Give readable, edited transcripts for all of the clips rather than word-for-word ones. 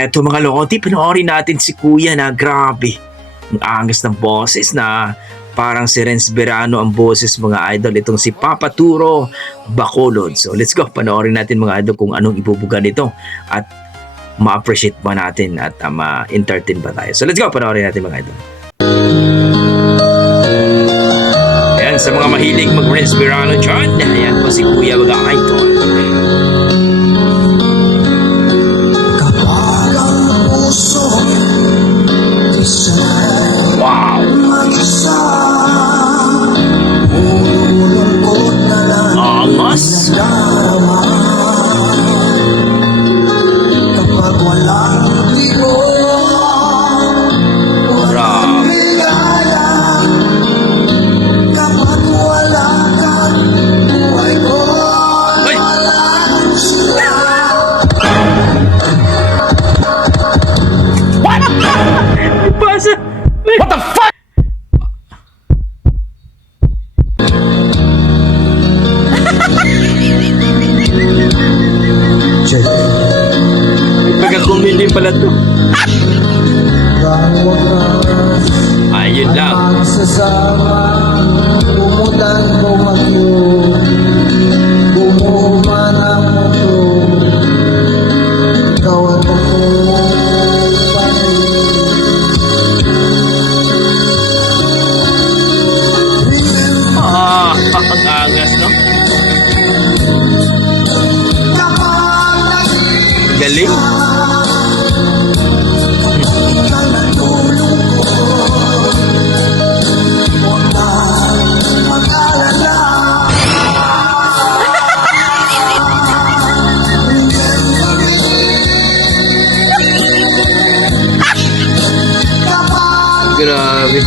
Eto mga lodi, panoorin natin si Kuya na grabe. Ang angas ng boses na parang si Renz Berano ang boses mga idol. Itong si Papa Turo Bacolod. So let's go, panoorin natin mga idol kung anong ibubuga nito. At ma-appreciate ba natin at ma-entertain ba tayo. So let's go, panoorin natin mga idol. Ayan, sa mga mahilig mag-Renz Berano dyan, ayan po si Kuya mga idol. Wow! Angas! Grabe! Ay! What? Basa! What the fuck? Check. Pagka-comedy pala to. Ayun lang. Magsasama, umulan bumagyo, bumuman ang mundo, ikaw at ako Ang angas, no? Galing. Grabe.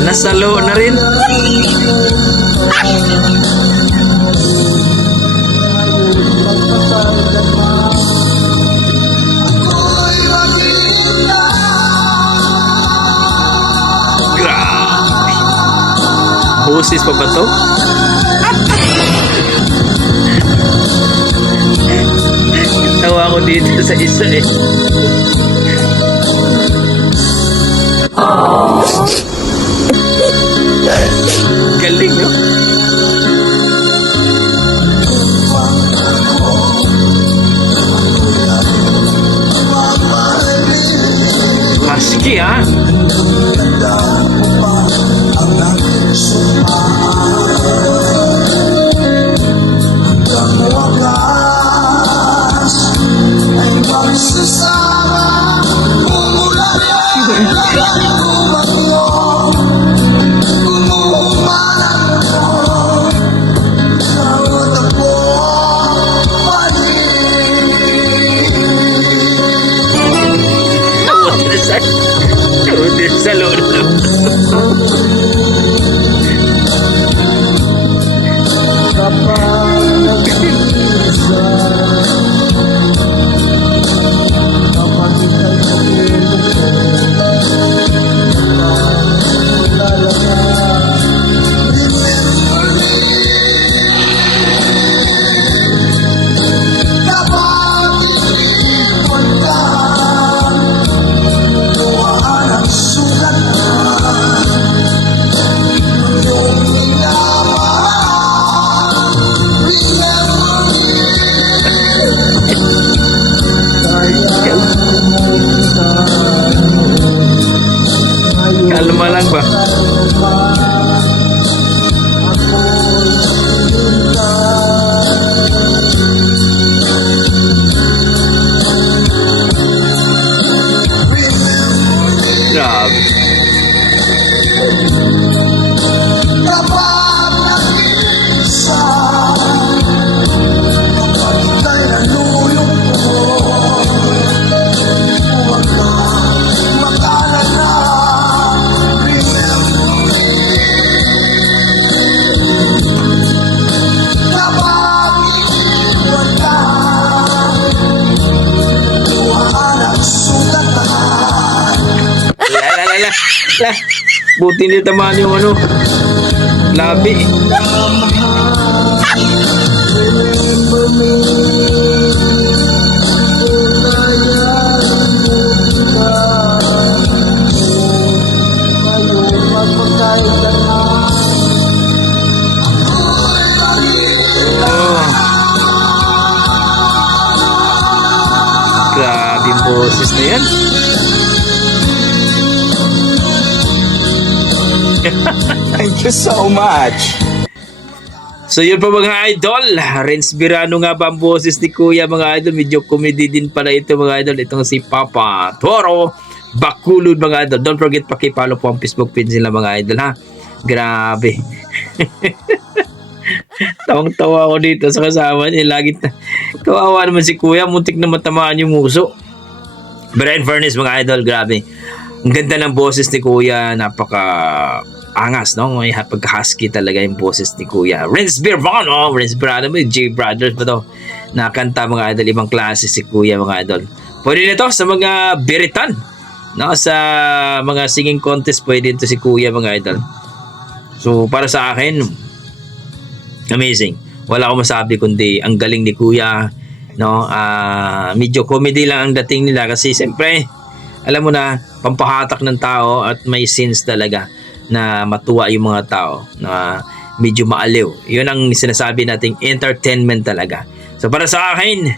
Nasalo na rin. Grabe. Boses pa ba to? Tawa ako dito sa isa eh. Galing, no? Husky, ha? Sa lolo. Kalma lang ba? Grabe. la, la. Buti niya tamaan yung ano, labi. Oh. Grabe yung boses na yan. Thank you so much. So yun pa mga idol, Renz Birano nga ba ang boses ni Kuya mga idol? Medyo comedy din pala ito mga idol. Itong si Papa Toro Bacolod mga idol. Don't forget pakipollow po ang Facebook page nila mga idol ha. Grabe. Tawang-tawa ako dito sa kasama niya. Lagi kawawa naman si Kuya, muntik na matamaan yung muso. But in fairness mga idol, grabe. Ang ganda ng boses ni Kuya, napaka angas, no? May pagka-husky talaga yung boses ni Kuya. Renz Birano, Renz Birano, may J Brothers ba to? Nakanta mga idol, ibang klase si Kuya mga idol. Pwede nito sa mga biritan, no? Sa mga singing contest, pwede nito si Kuya mga idol. So para sa akin, amazing. Wala akong masabi kundi ang galing ni Kuya, no? Medyo comedy lang ang dating nila kasi siyempre alam mo na, pampahatak ng tao at may scenes talaga na matuwa yung mga tao na medyo maaliw. Yun ang sinasabi nating entertainment talaga. So para sa akin,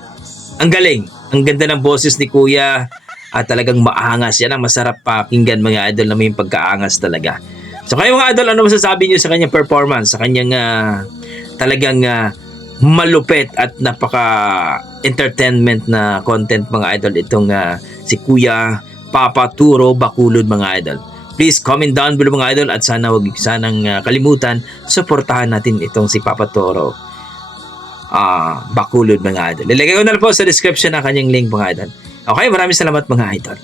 ang galing. Ang ganda ng boses ni Kuya at talagang maangas. Yan ang masarap pakinggan mga idol na may pagkaangas talaga. So kayo mga idol, ano masasabi niyo sa kanyang performance, sa kanyang talagang malupet at napaka entertainment na content mga idol itong si Kuya Papa Turo Bacolod mga idol. Please comment down below mga idol at sana wag sanang kalimutan suportahan natin itong si Papa Turo Bacolod mga idol. Ilagay ko na lang po sa description ang kanyang link mga idol. Okay, maraming salamat mga idol.